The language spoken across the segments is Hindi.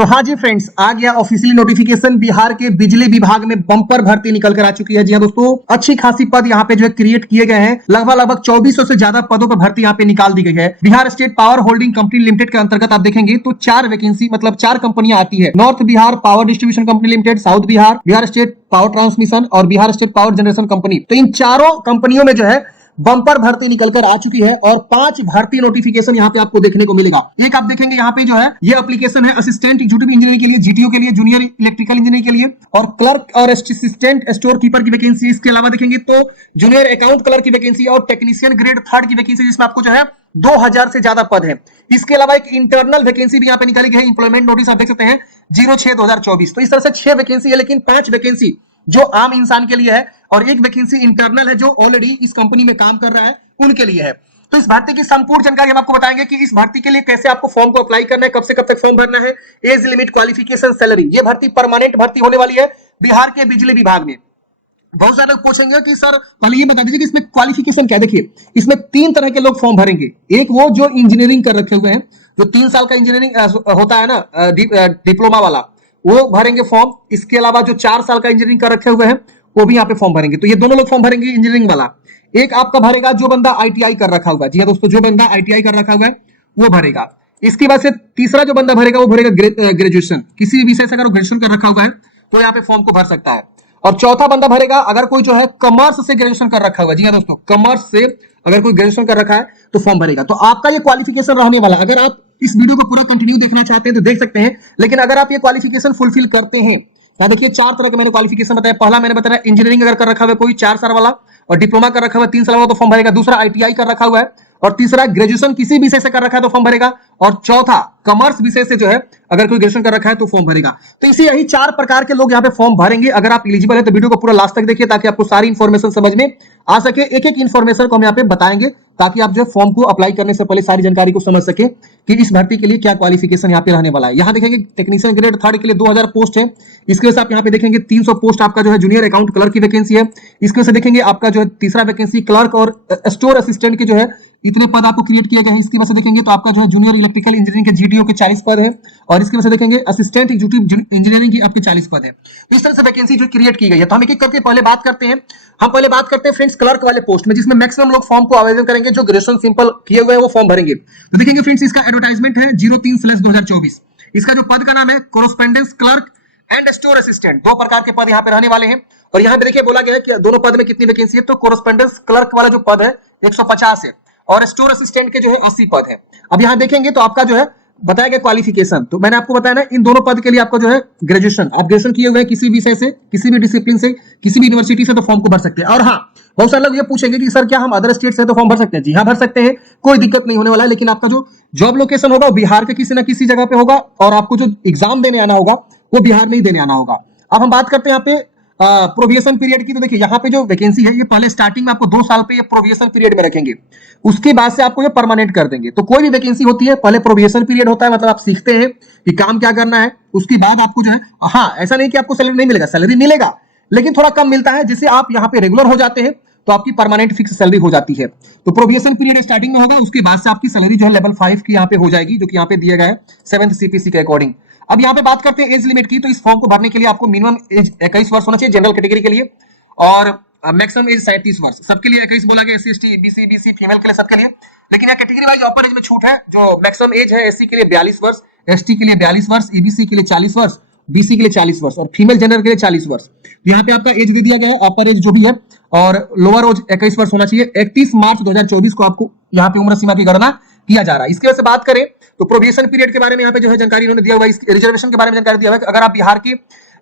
तो हाँ जी फ्रेंड्स, आ गया ऑफिशियली नोटिफिकेशन। बिहार के बिजली विभाग में बम्पर भर्ती निकल कर आ चुकी है। जी हाँ दोस्तों, अच्छी खासी पद यहाँ पे जो है क्रिएट किए गए हैं। लगभग 2400 से ज्यादा पदों पर भर्ती यहाँ पे निकाल दी गई है। Bihar state power holding company limited के अंतर्गत आप देखेंगे तो 4 वैकेंसी मतलब 4 कंपनियां आती है। North Bihar power distribution company limited, south Bihar, Bihar state power transmission और Bihar state power generation company. तो इन चारों कंपनियों में जो है बम्पर भर्ती निकलकर आ चुकी है और 5 भर्ती नोटिफिकेशन यहाँ पे आपको देखने को मिलेगा। एक आप देखेंगे यहाँ पे जो है ये एप्लीकेशन है असिस्टेंट एग्जीक्यूटिव इंजीनियर के लिए, जीटीओ के लिए, जूनियर इलेक्ट्रिकल इंजीनियर के लिए, और क्लर्क और असिस्टेंट स्टोर कीपर की वैकेंसी। इसके अलावा देखेंगे तो जूनियर अकाउंट क्लर्क की वैकेंसी और टेक्नीशियन ग्रेड 3 की वैकेंसी, जिसमें आपको जो है 2000 से ज्यादा पद है। इसके अलावा एक इंटरनल वैकेंसी भी यहाँ पे निकाली गई है। इंप्लॉयमेंट नोटिस आप देख सकते हैं 06/2024। तो इस तरह से 6 वैकेंसी है, लेकिन 5 वैकेंसी जो आम इंसान के लिए है और एक वैकेंसी इंटरनल है जो ऑलरेडी इस कंपनी में काम कर रहा है उनके लिए है। तो इस भर्ती की संपूर्ण जानकारी हम आपको बताएंगे कि इस भर्ती के लिए कैसे आपको फॉर्म को अप्लाई करना है, कब से कब तक फॉर्म भरना है, एज लिमिट, क्वालिफिकेशन, सैलरी। ये भर्ती परमानेंट भर्ती होने वाली है बिहार के बिजली विभाग में। बहुत सारे लोग पूछेंगे कि सर पहले ये बता दीजिए कि इसमें क्वालिफिकेशन क्या है। देखिए, इसमें 3 तरह के लोग फॉर्म भरेंगे। एक वो जो इंजीनियरिंग कर रखे हुए हैं, जो 3 साल का इंजीनियरिंग होता है ना, डिप्लोमा वाला, वो भरेंगे फॉर्म। इसके अलावा जो 4 साल का इंजीनियरिंग कर रखे हुए हैं वो भी यहाँ पे फॉर्म भरेंगे। तो ये दोनों लोग फॉर्म भरेंगे इंजीनियरिंग वाला। एक आपका भरेगा जो बंदा आईटीआई कर रखा हुआ है। जी हाँ दोस्तों, जो बंदा आईटीआई कर रखा हुआ है वो भरेगा। इसके बाद से तीसरा जो बंदा भरेगा वो भरेगा ग्रेजुएशन, किसी विषय से अगर ग्रेजुएशन कर रखा हुआ है तो यहाँ पे फॉर्म को भर सकता है। और चौथा बंदा भरेगा अगर कोई जो है कॉमर्स से ग्रेजुएशन कर रखा हुआ है। जी हाँ दोस्तों, कॉमर्स से अगर कोई ग्रेजुएशन कर रखा है तो फॉर्म भरेगा। तो आपका ये क्वालिफिकेशन रहने वाला। अगर आप इस वीडियो को पूरा कंटिन्यू देखना चाहते हैं तो देख सकते हैं, लेकिन अगर आप ये क्वालिफिकेशन फुलफिल करते हैं, देखिए 4 तरह के मैंने क्वालिफिकेशन बताया। पहला मैंने बताया इंजीनियरिंग अगर कर रखा हुआ है कोई 4 साल वाला, और डिप्लोमा कर रखा हुआ है 3 साल वाला तो फॉर्म भरेगा। दूसरा आईटीआई कर रखा हुआ है, और तीसरा ग्रेजुएशन किसी विषय से कर रखा है तो फॉर्म भरेगा, और चौथा कॉमर्स विषय से जो है अगर कोई ग्रेजुएशन कर रखा है तो फॉर्म भरेगा। तो इसी यही 4 प्रकार के लोग यहाँ पे फॉर्म भरेंगे। अगर आप एलिजिबल है तो वीडियो को पूरा लास्ट तक देखिए ताकि आपको सारी इंफॉर्मेशन समझ में आ सके। एक एक इंफॉर्मेशन को हम यहाँ पे बताएंगे ताकि आप जो फॉर्म को अप्लाई करने से पहले सारी जानकारी को समझ सके कि इस भर्ती के लिए क्या क्वालिफिकेशन यहाँ पे रहने वाला है। यहाँ देखेंगे टेक्नीशियन ग्रेड 3 के लिए 2000 पोस्ट है। इसके वजह से आप यहाँ पे देखेंगे 300 पोस्ट आपका जो है जूनियर अकाउंट क्लर्क की वैकेंसी है। इसके वजह से देखेंगे आपका जो है तीसरा वैकेंसी क्लर्क और स्टोर असिस्टेंट के जो है इतने पद आपको क्रिएट किए गए हैं। इसकी वजह से देखेंगे तो आपका जो है जूनियर इलेक्ट्रिकल इंजीनियरिंग के जीटीओ के 40 पद है, और इसकी वजह से देखेंगे असिस्टेंट एग्जीक्यूटिव इंजीनियरिंग की आपके 40 पद है। तो इस तरह से वैकेंसी जो क्रिएट की गई है। तो हम एक एक करके पहले बात करते हैं। हम पहले बात करते हैं फ्रेंड्स क्लर्क वाले पोस्ट में, जिसमें मैक्सिमम लोग फॉर्म को आवेदन करेंगे जो ग्रेजुएशन सिंपल किए हुए हैं वो फॉर्म भरेंगे। तो देखेंगे फ्रेंड्स, इसका एडवर्टाइजमेंट है 03/2024। इसका जो पद का नाम है correspondence clerk and store assistant. 2 प्रकार के पद यहाँ पे रहने वाले हैं। और यहाँ पे देखिए बोला गया है कि दोनों पद में कितनी वैकेंसी है। तो कोरस्पोंडेंस क्लर्क वाला जो पद है 150 है, और स्टोर असिस्टेंट के जो है 80 पद है। अब यहाँ देखेंगे तो आपका जो है बताया गया क्वालिफिकेशन, तो मैंने आपको बताया ना इन दोनों पद के लिए आपको जो है ग्रेजुएशन, आप ग्रेजुएशन किए हुए हैं किसी विषय से, किसी भी डिसिप्लिन से, किसी भी यूनिवर्सिटी से, तो फॉर्म को भर सकते हैं। और हाँ, बहुत सारे लोग ये पूछेंगे कि सर क्या हम अदर स्टेट से तो फॉर्म भर सकते हैं? जी हाँ, भर सकते हैं, कोई दिक्कत नहीं होने वाला है। लेकिन आपका जो जॉब लोकेशन होगा वो बिहार के किसी ना किसी जगह पे होगा, और आपको जो एग्जाम देने आना होगा वो बिहार में ही देने आना होगा। अब हम बात करते हैं यहाँ पे प्रोविएशन पीरियड की। तो देखिए यहाँ पे जो वैकेंसी है ये पहले स्टार्टिंग में आपको 2 साल पे ये प्रोविएशन पीरियड में रखेंगे, उसके बाद से आपको ये परमानेंट कर देंगे। तो कोई भी वैकेंसी होती है पहले प्रोविएशन पीरियड होता है, मतलब आप सीखते हैं कि काम क्या करना है, उसके बाद आपको जो है, हाँ ऐसा नहीं कि आपको सैलरी नहीं मिलेगा, सैलरी मिलेगा लेकिन थोड़ा कम मिलता है। जिससे आप यहाँ पे रेगुलर हो जाते हैं तो आपकी परमानेंट फिक्स सैलरी हो जाती है। तो प्रोविएशन पीरियड स्टार्टिंग में होगा, उसके बाद से आपकी सैलरी जो है लेवल 5 की यहाँ पे हो जाएगी, जो कि यहाँ पे दिया गया है 7th CPC के अकॉर्डिंग। अब यहाँ पे बात करते हैं एज लिमिट की। तो इस फॉर्म को भरने के लिए आपको मिनिमम एज 21 वर्ष होना चाहिए जनरल कैटेगरी के लिए, और मैक्सिमम एज 37 वर्ष। सबके लिए 21 बोला गया, SC ST BC BC female के लिए सबके लिए। लेकिन यहाँ कैटेगरी वाइज अपर एज में छूट है। जो मैक्सिमम एज है SC के लिए 42 वर्ष, ST के लिए 42 वर्ष, EBC के लिए 40 वर्ष, BC के लिए 40 वर्ष, और फीमेल जनरल के लिए 40 वर्ष। तो यहाँ पे आपका एज दे दिया गया है, अपर एज जो भी है, और लोअर एज 21 वर्ष होना चाहिए। 31 मार्च 2024 को आपको यहाँ पे उम्र सीमा की गणना किया जा रहा है। इसकी वजह से बात करें तो प्रोविएशन पीरियड के बारे में यहाँ पे जो है जानकारी इन्होंने दिया हुआ है। रिजर्वेशन के बारे में जानकारी दिया हुआ है। अगर आप बिहार के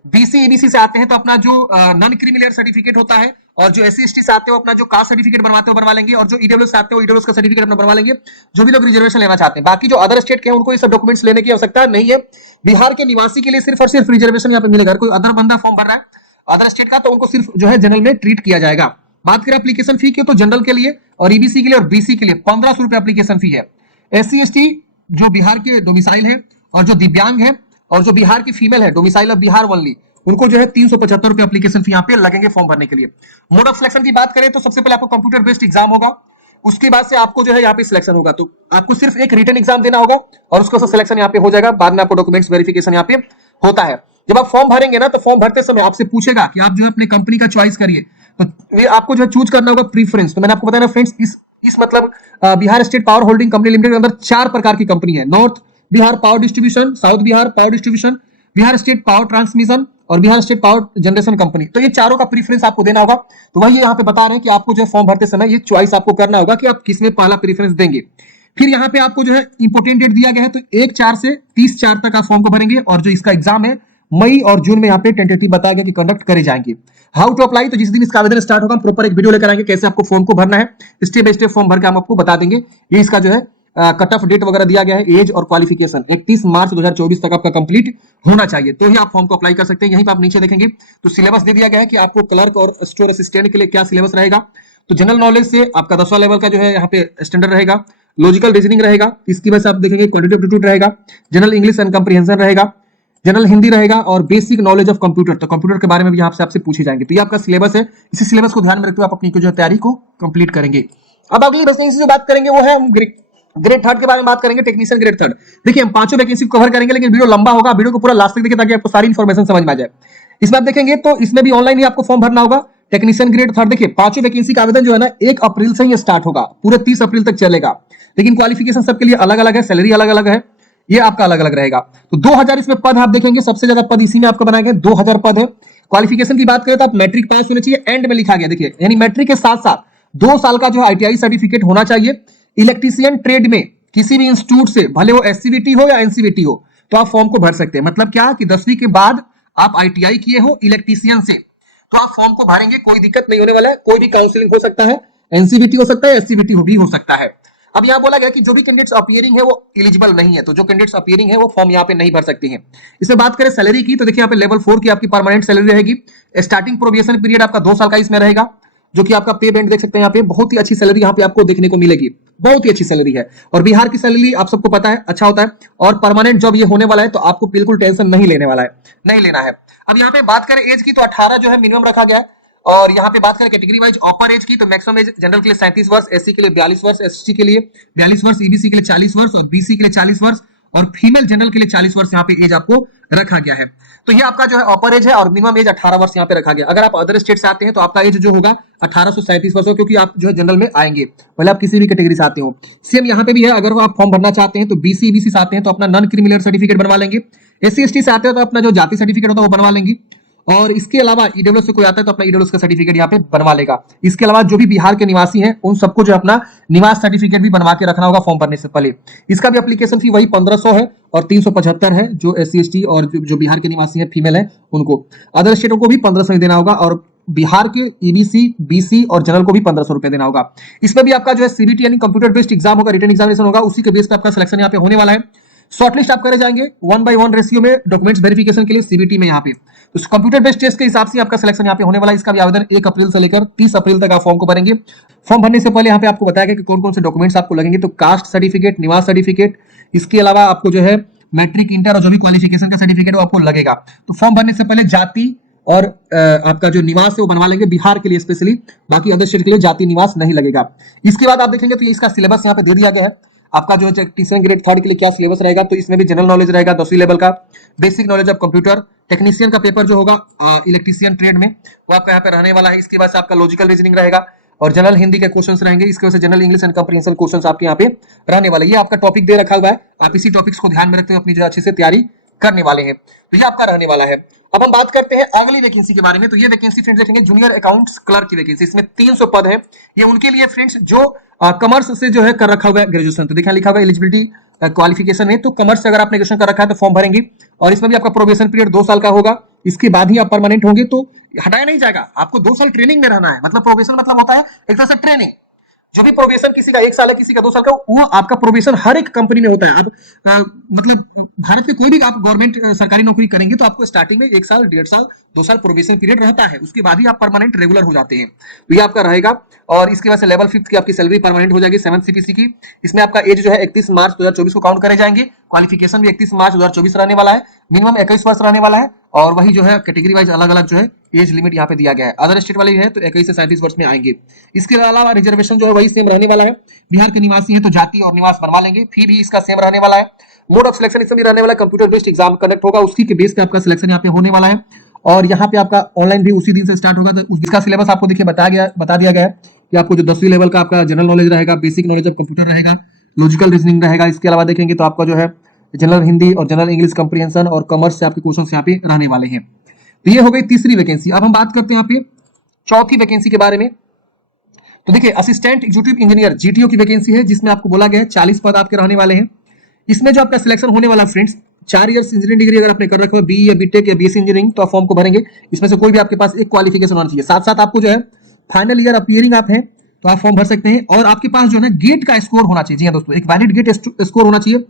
BC EBC से आते हैं तो अपना जो नॉन क्रीमिलियर सर्टिफिकेट होता है, और जो SC ST से आते हो अपना जो कास्ट सर्टिफिकेट बनवाते हो बनवा लेंगे, और जो EWS से आते हो EWS का सर्टिफिकेट अपना बनवा लेंगे, जो भी लोग रिजर्वेशन लेना चाहते हैं। बाकी जो अदर स्टेट के हैं उनको ये सब डॉक्यूमेंट्स लेने की आवश्यकता नहीं है। बिहार के निवासी के लिए सिर्फ और सिर्फ रिजर्वेशन यहाँ पे मिलेगा। कोई अदर बंदा फॉर्म भर रहा है अदर स्टेट का तो उनको सिर्फ जो है जनरल में ट्रीट किया जाएगा। बात करें एप्लीकेशन फी की तो जनरल के लिए और EBC के लिए और BC के लिए 1500 रुपए एप्लीकेशन फी है। SC ST जो बिहार के डोमिसाइल है, और जो दिव्यांग है, और जो बिहार की फीमेल है डोमिसाइल ऑफ बिहार ओनली, उनको जो है 375 रुपए एप्लीकेशन फी यहाँ पे लगेंगे फॉर्म भरने के लिए। मोड ऑफ सिलेक्शन की बात करें तो सबसे पहले आपको कंप्यूटर बेस्ड एग्जाम होगा, उसके बाद से आपको जो है यहाँ पे सिलेक्शन होगा। तो आपको सिर्फ एक रिटन एग्जाम देना होगा और उसको सिलेक्शन यहाँ पे हो जाएगा। बाद में आपको डॉक्यूमेंट्स वेरिफिकेशन यहाँ पे होता है। जब आप फॉर्म भरेंगे ना तो फॉर्म भरते समय आपसे पूछेगा कि आप जो है अपने कंपनी का चॉइस करिए, तो ये आपको जो है चूज करना होगा प्रीफरेंस। तो मैंने आपको बताया ना फ्रेंड्स, इस मतलब Bihar state power holding company limited के अंदर 4 प्रकार की कंपनी है। North Bihar power distribution, south Bihar power distribution, Bihar state power transmission और Bihar state power generation company. तो ये चारों का प्रीफरेंस आपको देना होगा। तो वही यहाँ पे बता रहे हैं कि आपको जो है फॉर्म भरते समय ये चॉइस आपको करना होगा कि आप किसमें पहला प्रीफरेंस देंगे। फिर यहाँ पे आपको जो है इंपोर्टेंट डेट दिया गया है, तो 1/4 से 30/4 तक आप फॉर्म को भरेंगे और जो इसका एग्जाम है मई और जून में यहाँ पे टेंटेटिव बताया गया कि कंडक्ट करे जाएंगे। हाउ टू अप्लाई, तो जिस दिन इसका आवेदन स्टार्ट होगा हम प्रॉपर एक वीडियो लेकर आएंगे कैसे आपको फॉर्म को भरना है, स्टेप बाय स्टेप फॉर्म भर के हम आपको बता देंगे। ये इसका जो है कट ऑफ डेट वगैरह दिया गया है, एज और क्वालिफिकेशन 31 मार्च 2024 तक आपका कंप्लीट होना चाहिए, तो ही आप फॉर्म को अप्लाई कर सकते हैं। यहीं पर आप नीचे देखेंगे तो सिलेबस दे दिया गया है कि आपको क्लर्क और स्टोर असिस्टेंट के लिए क्या सिलेबस रहेगा। तो जनरल नॉलेज से आपका 10वां लेवल का जो है यहाँ पे स्टैंडर्ड रहेगा, लॉजिकल रीजनिंग रहेगा, इसकी वजह से आप देखेंगे क्वांटिटेटिव एप्टीट्यूड रहेगा, जनरल इंग्लिश एंड कंप्रीहेंशन रहेगा, जनरल हिंदी रहेगा और बेसिक नॉलेज ऑफ कंप्यूटर। तो कंप्यूटर के बारे में भी आपसे पूछे जाएंगे। तो ये आपका सिलेबस है, इसी सिलेबस को ध्यान में रखते हुए आप अपनी जो तैयारी को कंप्लीट करेंगे। अब अगली वैकेंसी से बात करेंगे वो है ग्रेड 3 के बारे में बात करेंगे, टेक्नीशियन ग्रेड 3। देखिए हम 5 वैकेंसी को कवर करेंगे, लेकिन वीडियो लंबा होगा, वीडियो को पूरा लास्ट तक देखिए ताकि आपको सारी इन्फॉर्मेशन समझ में आ जाए। इसमें आप देखेंगे तो इसमें भी ऑनलाइन ही आपको फॉर्म भरना होगा। टेक्नीशियन ग्रेड 3 देखिए 5 वैकेंसी का आवेदन जो है ना 1 अप्रैल से ही स्टार्ट होगा, पूरे 30 अप्रैल तक चलेगा। लेकिन क्वालिफिकेशन सबके लिए अलग अलग है, सैलरी अलग अलग है, ये आपका अलग अलग रहेगा। तो 2000 इसमें पद आप देखेंगे, सबसे ज्यादा पद इसी में आपको बनाए गए 2000 पद है। क्वालिफिकेशन की बात करें तो आप मैट्रिक पास होने चाहिए, एंड में लिखा गया देखिए, यानी मैट्रिक के साथ साथ 2 साल का जो ITI सर्टिफिकेट होना चाहिए। इलेक्ट्रीशियन ट्रेड में किसी भी इंस्टीट्यूट से, भले वो SCVT हो या NCVT हो, तो आप फॉर्म को भर सकते हैं। मतलब क्या कि 10वीं के बाद आप ITI किए हो इलेक्ट्रीशियन से, तो आप फॉर्म को भरेंगे, कोई दिक्कत नहीं होने वाला है। कोई भी काउंसलिंग हो सकता है, NCVT हो सकता है, SCVT भी हो सकता है। अब यहाँ बोला गया कि जो भी कैंडिडेट्स अपीयरिंग है वो एलिजिबल नहीं है, तो जो कैंडिडेट्स अपीयरिंग है वो फॉर्म यहाँ पे नहीं भर सकती हैं। इसमें बात करें सैलरी की, तो देखिए यहाँ पे लेवल 4 की आपकी परमानेंट सैलरी रहेगी। स्टार्टिंग प्रोबेशन पीरियड आपका 2 साल का इसमें रहेगा, जो कि आपका पे बैंड देख सकते हैं यहाँ पे, बहुत ही अच्छी सैलरी यहाँ पे आपको देखने को मिलेगी, बहुत ही अच्छी सैलरी है। और बिहार की सैलरी आप सबको पता है अच्छा होता है, और परमानेंट जॉब ये होने वाला है, तो आपको बिल्कुल टेंशन नहीं लेने वाला है, नहीं लेना है। अब यहाँ पे बात करें एज की, तो 18 जो है मिनिमम रखा गया है। और यहाँ पे बात करें कैटेगरी वाइज अपर एज की, तो मैक्सिमम एज जनरल के लिए 37 वर्ष, SC के लिए 42 वर्ष, ST के लिए 42 वर्ष, EBC के लिए 40 वर्ष और BC के लिए 40 वर्ष और फीमेल जनरल के लिए 40 वर्ष यहाँ पे एज आपको रखा गया है। तो ये आपका जो है अपर एज है और मिनिमम एज 18 वर्ष यहाँ पे रखा गया। अगर आप अदर स्टेट से आते हैं तो आपका एज जो होगा 1837 वर्ष हो, क्योंकि आप जो है जनरल में आएंगे, भले आप किसी भी कैटेगरी से आते हो। सेम यहाँ पे भी है, अगर आप फॉर्म भरना चाहते हैं तो BC EBC से आते हैं तो अपना नॉन क्रिमिनल सर्टिफिकेट बनवा लेंगे, SC ST से आते हो तो अपना जो जाति सर्टिफिकेट होता है वो बनवा लेंगे, और इसके अलावा ईडब्ल्यूएस से कोई आता है तो अपना ईडब्ल्यूएस का सर्टिफिकेट यहाँ पे बनवा लेगा। इसके अलावा जो भी बिहार के निवासी हैं उन सबको जो अपना निवास सर्टिफिकेट भी बनवा के रखना होगा फॉर्म भरने से पहले। इसका भी एप्लीकेशन फी वही 1500 है और 375 है, जो SC ST और जो बिहार के निवासी है फीमेल है उनको। अदर स्टेटों को भी 1500 ही देना होगा, और बिहार के EBC BC और जनरल को भी 1500 रुपए देना होगा। इसमें भी आपका जो है CBT यानी कंप्यूटर बेस्ड एग्जाम होगा, रिटन एग्जामिनेशन होगा, उसी के बेस पे आपका सिलेक्शन यहाँ पे होने वाला है। शॉर्टलिस्ट आप करे जाएंगे 1:1 रेशियो में डॉक्यूमेंट्स वेरिफिकेशन के लिए CBT में यहाँ पे, तो कंप्यूटर बेस्ड टेस्ट के हिसाब से आपका सिलेक्शन यहाँ पे होने वाला है। इसका भी आवेदन 1 अप्रैल से लेकर 30 अप्रैल तक आप फॉर्म को भरेंगे। फॉर्म भरने से पहले यहाँ पे आपको बताया गया कि कौन कौन से डॉक्यूमेंट्स आपको लगेंगे, तो कास्ट सर्टिफिकेट, निवास सर्टिफिकेट, इसके अलावा आपको जो है मैट्रिक इंटर और जो भी क्वालिफिकेशन का सर्टिफिकेट वो आपको लगेगा। तो फॉर्म भरने से पहले जाति और आपका जो निवास है वो बनवा लेंगे, बिहार के लिए स्पेशली, बाकी अदर स्टेट के लिए जाति निवास नहीं लगेगा। इसके बाद आप देखेंगे तो ये इसका सिलेबस यहाँ पे दे दिया गया है। आपका जो टेक्नीशियन ग्रेड 3 के लिए क्या सिलेबस रहेगा, तो इसमें भी जनरल नॉलेज रहेगा 10वीं लेवल का, basic knowledge of computer, technician का पेपर जो होगा इलेक्ट्रीशियन ट्रेड में वो आपका यहाँ पे रहने वाला है। इसके बाद से आपका लॉजिकल रीजनिंग रहेगा और जनरल हिंदी के क्वेश्चंस रहेंगे। इसके वजह से general English and comprehension questions आपके यहाँ पे रहने वाले। ये आपका टॉपिक दे रखा हुआ है, आप इसी टॉपिक्स को ध्यान में रखते हुए अपनी जो अच्छे से तैयारी करने वाले हैं, तो ये आपका रहने वाला है। अब हम बात करते हैं अगली वैकेंसी के बारे में। तो ये वैकेंसी फ्रेंड्स देखेंगे जूनियर अकाउंट्स क्लर्क की वैकेंसी, इसमें 300 पद है। ये उनके लिए फ्रेंड्स जो कॉमर्स से जो है कर रखा हुआ है ग्रेजुएशन, तो देखा लिखा हुआ एलिजिबिलिटी क्वालिफिकेशन है, तो कॉमर्स से अगर आपने ग्रेजुएशन कर रखा है तो फॉर्म भरेंगे। और इसमें भी आपका प्रोबेशन पीरियड 2 साल का होगा, इसके बाद ही आप परमानेंट होंगे, तो हटाया नहीं जाएगा, आपको 2 साल ट्रेनिंग में रहना है। मतलब प्रोबेशन मतलब होता है एक तरह से ट्रेनिंग। जो भी प्रोबेशन किसी का 1 साल है, किसी का 2 साल का, वो आपका प्रोबेशन हर एक कंपनी में होता है। अब मतलब भारत के कोई भी आप गवर्नमेंट सरकारी नौकरी करेंगे तो आपको स्टार्टिंग में 1 साल, 1.5 साल, 2 साल प्रोबेशन पीरियड रहता है, उसके बाद ही आप परमानेंट रेगुलर हो जाते हैं, तो ये आपका रहेगा। और इसके बाद से लेवल 5 की आपकी सैलरी परमानेंट हो जाएगी 7 CPC की। इसमें आपका एज जो है 31 मार्च 2024 को काउंट करे जाएंगे। क्वालिफिकेशन भी 31 मार्च 2024 रहने वाला है। मिनिमम 21 वर्ष रहने वाला है और वही जो है कैटेगरी वाइज अलग अलग जो है एज लिमिट यहाँ पे दिया गया है। अदर स्टेट वाले है तो 21 से 37 वर्ष में आएंगे। इसके अलावा रिजर्वेशन जो है वही सेम रहने वाला है। बिहार के निवासी है तो जाति और निवास बनवा लेंगे, फी भी इसका सेम रहने वाला है। मोड ऑफ सिलेक्शन इसमें रहने वाला है, कंप्यूटर बेस्ड एग्जाम कंडक्ट होगा, उसी के बेस पे आपका सिलेक्शन यहाँ पे होने वाला है। और यहाँ पे आपका ऑनलाइन भी उसी दिन से स्टार्ट होगा। तो इसका सिलेबस आपको देखिए बता दिया गया है कि आपको जो 10वीं लेवल का आपका जनरल नॉलेज रहेगा, बेसिक नॉलेज ऑफ कंप्यूटर रहेगा, लॉजिकल रीजनिंग रहेगा। इसके अलावा देखेंगे तो आपका जो है जनरल हिंदी और जनरल इंग्लिश कंप्रीहेंशन और कॉमर्स से आपके क्वेश्चन यहाँ पे रहने वाले हैं। तो ये हो गई तीसरी वैकेंसी। अब हम बात करते हैं यहाँ पे चौथी वैकेंसी के बारे में। तो देखिए असिस्टेंट एग्जीक्यूटिव इंजीनियर जीटीओ की वैकेंसी है, जिसमें आपको बोला गया है 40 पद आपके रहने वाले हैं। इसमें जो आपका सिलेक्शन होने वाला फ्रेंड्स, 4 इयर्स इंजीनियरिंग डिग्री अगर आपने कर रखा है, बी या बीटेक या बीएससी इंजीनियरिंग, तो आप फॉर्म को भरेंगे। इसमें से कोई भी आपके पास एक क्वालिफिकेशन होना चाहिए। साथ साथ आपको जो है फाइनल ईयर अपीयरिंग आप हैं तो आप फॉर्म भर सकते हैं। और आपके पास जो है ना गेट का स्कोर होना चाहिए। जी हाँ दोस्तों, एक वैलिड गेट स्कोर होना चाहिए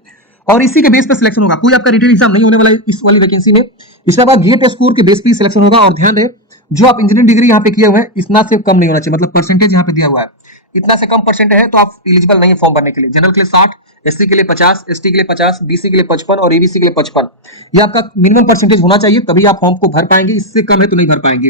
और इसी के बेस पे सिलेक्शन होगा। कोई आपका रिटन एग्जाम नहीं होने वाला है इस वाली वैकेंसी में। इसके बाद गेट स्कोर के बेस पे सिलेक्शन होगा। और ध्यान रहे, जो आप इंजीनियरिंग डिग्री यहाँ पे किए हुए हैं इतना से कम नहीं होना चाहिए, मतलब परसेंटेज यहाँ पे दिया हुआ है इतना से कम परसेंट है तो आप एलिजिबल नहीं है फॉर्म भरने के लिए। जनरल के लिए 60, एससी के लिए 50, एसटी के लिए 50, बीसी के लिए 55 और एबीसी के लिए 55। ये आपका मिनिमम परसेंटेज होना चाहिए, तभी आप फॉर्म को भर पाएंगे। इससे कम है तो नहीं भर पाएंगे,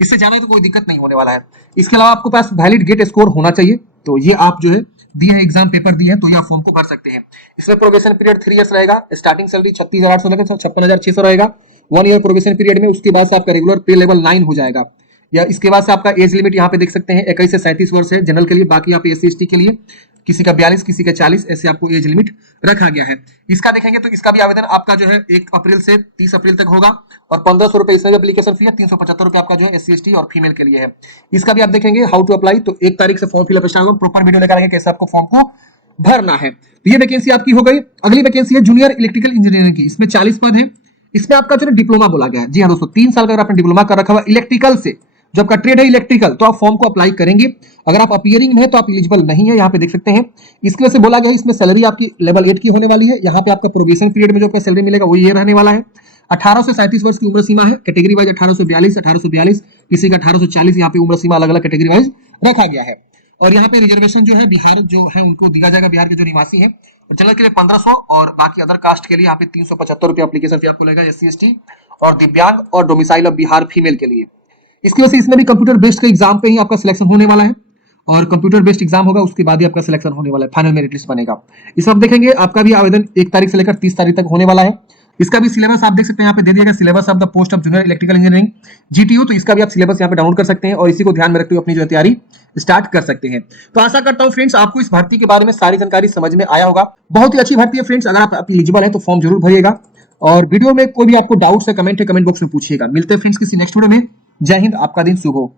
इससे ज्यादा है तो कोई दिक्कत नहीं होने वाला है। इसके अलावा आपके पास वैलिड गेट स्कोर होना चाहिए। तो ये आप जो है दिए है एग्जाम पेपर दिए हैं तो ये आप फॉर्म को भर सकते हैं। इसमें प्रोबेशन पीरियड 3 इयर्स रहेगा। स्टार्टिंग सैलरी 36,800 लेकर 56,600 रहेगा 1 ईयर प्रोबेशन पीरियड में। उसके बाद से आपका रेगुलर पे लेवल 9 हो जाएगा। या इसके बाद से आपका एज लिमिट यहाँ पे देख सकते हैं 21 से 37 वर्ष है जनरल के लिए। बाकी यहाँ पे एससी एसटी के लिए किसी का 42, किसी का 40, ऐसे आपको एज लिमिट रखा गया है। इसका देखेंगे तो इसका भी आवेदन आपका जो है 1 अप्रैल से 30 अप्रैल तक होगा और 1500 रुपए इसमें एप्लीकेशन फी है। 375 रुपए आपका जो है एससी एसटी और फीमेल के लिए है। इसका भी आप देखेंगे हाउ टू अप्लाई, तो 1 तारीख से फॉर्म फिलअप स्टार्ट होगा। प्रॉपर वीडियो लेकर आएंगे कैसे आपको फॉर्म को भरना है। तो ये वैकेंसी आपकी हो गई। अगली वैकेंसी है जूनियर इलेक्ट्रिकल इंजीनियरिंग की। इसमें 40 पद है। इसमें आपका जो है डिप्लोमा बोला गया है। जी हाँ दोस्तों, 3 साल का अगर आपने डिप्लोमा कर रखा हुआ इलेक्ट्रिकल से, जो आपका ट्रेड है इलेक्ट्रिकल, तो आप फॉर्म को अप्लाई करेंगे। अगर आप अपीयरिंग में है तो आप एलिजिबल नहीं है, यहाँ पे देख सकते हैं। इसकी वजह से बोला गया है इसमें सैलरी आपकी लेवल 8 की होने वाली है। यहाँ पे आपका प्रोबेशन पीरियड में जो आपका सैलरी मिलेगा वो ये रहने वाला है। 18 से 37 वर्ष की उम्र सीमा है। कैटेगरी वाइज 1842, किसी का 1840, यहाँ पे उम्र सीमा अलग अलग कैटेगरी वाइज रखा गया है। और यहाँ पे रिजर्वेशन जो है बिहार जो है उनको दिया जाएगा। बिहार के जो निवासी है जनरल के लिए 1500 और बाकी अदर कास्ट के लिए यहाँ पे 375 रुपए एप्लीकेशन फी आपको लगेगा। एससी एसटी और दिव्यांग और डोमिसाइल ऑफ बिहार फीमेल के लिए। इसकी वजह से इसमें भी कंप्यूटर बेस्ड के एग्जाम पे ही आपका सिलेक्शन होने वाला है और कंप्यूटर बेस्ड एग्जाम होगा उसके बाद ही आपका सिलेक्शन होने वाला है, फाइनल मेरिट लिस्ट बनेगा। इस आप देखेंगे आपका भी आवेदन 1 तारीख से लेकर 30 तारीख तक होने वाला है। इसका भी सिलेबस आप देख सकते हैं, यहाँ पे दे दिया गया syllabus of the post of junior electrical engineering GTU. तो इसका भी आप सिलेबस यहाँ पे डाउनलोड कर सकते हैं और इसी को ध्यान में रखते हुए अपनी जो तैयारी स्टार्ट कर सकते हैं। तो आशा करता हूं फ्रेंड्स आपको इस भर्ती के बारे में सारी जानकारी समझ में आया होगा। बहुत ही अच्छी भर्ती है फ्रेंड्स। अगर आप एलिजिबल है तो फॉर्म जरूर भरिएगा और वीडियो में कोई भी आपको डाउट्स है कमेंट बॉक्स में पूछिएगा। मिलते हैं फ्रेंड्स किसी नेक्स्ट वीडियो में। जय हिंद, आपका दिन शुभ हो।